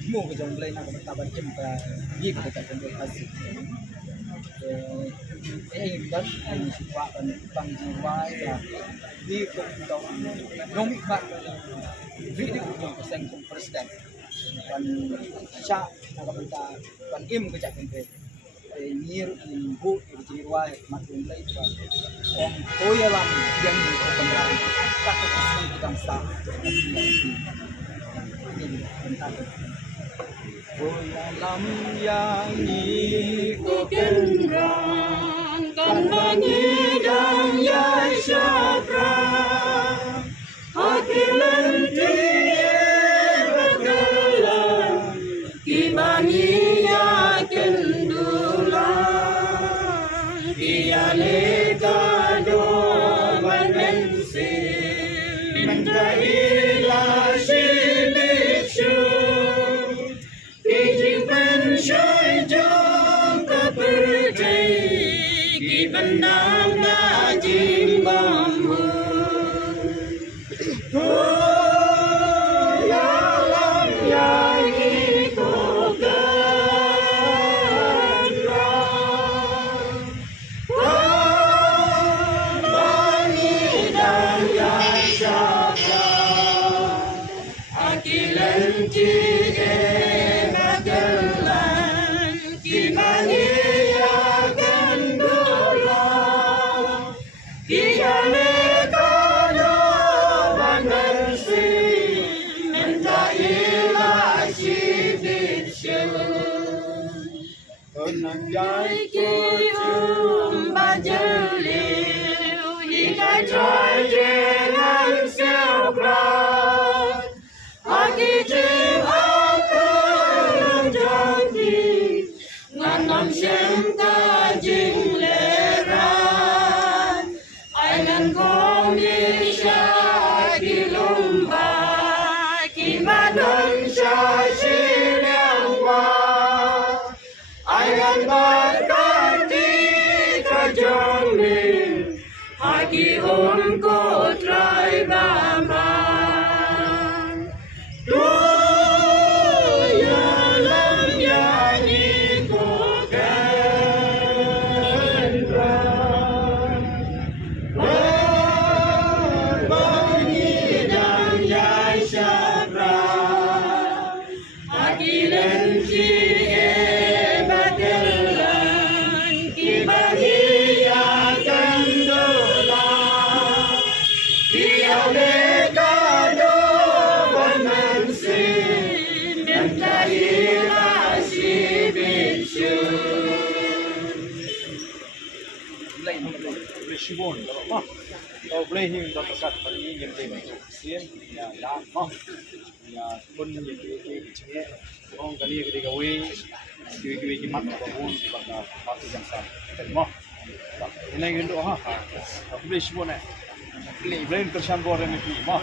chim mua cái dòng lên nào cũng ta bắn chim và gì cũng phải cần phải xịt cái đó anh chụp qua bằng jiwa ya di cũng nông bị bạn vị được của xanh cũng president còn cha là các ta còn im cái chạy về nhiều vụ jiwa mà cũng lấy và còn tôi làm yang nhiều không làm các cái sự đang sao Ôi lắm yang ni Cô kinh rằng cần bao nhiêu đang dạy sát ra hati lenti berkelan kibani yakin dulan dia leka do mensi mentailah sibisu Soi trong các bờ trời, kỳ ban đêm đã chìm bom hương. Tôi đã làm dài đi cô đơn ra. Tôi bao nhiêu đang dài xa xa, aki lên chi Hãy subscribe cho kênh Ghiền Mì Gõ để không bỏ Hãy ôm cô trai ba man tôi làm nhà như cô khen ra bao nhiêu đang dài xa ra hãy lên chi em bắt lên khi ba đi Shibon, kalau boleh ni untuk dekat hari yang kita sian, ya, ya, pun yang kita cakap, orang kali kita gawe, kita kimat bangun pada waktu yang sama, terima. Ini untuk aku boleh Shibon ni, boleh tersian boleh ni, mah.